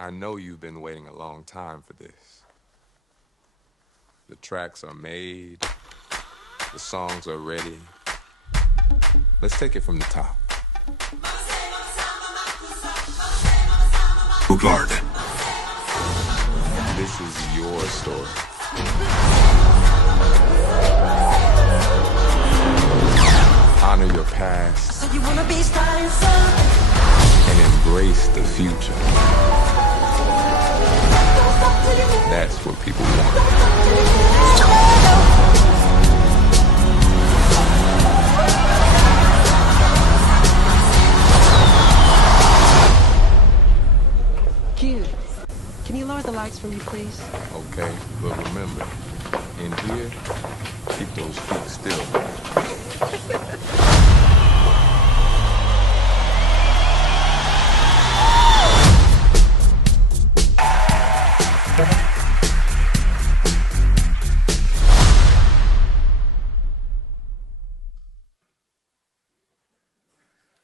I know you've been waiting a long time for this. The tracks are made, the songs are ready. Let's take it from the top. Boulevard. This is your story. Honor your past So you wanna be starting something? and embrace the future. That's what people want. Q, can you lower the lights for me, please? Okay, but remember, in here, keep those feet still.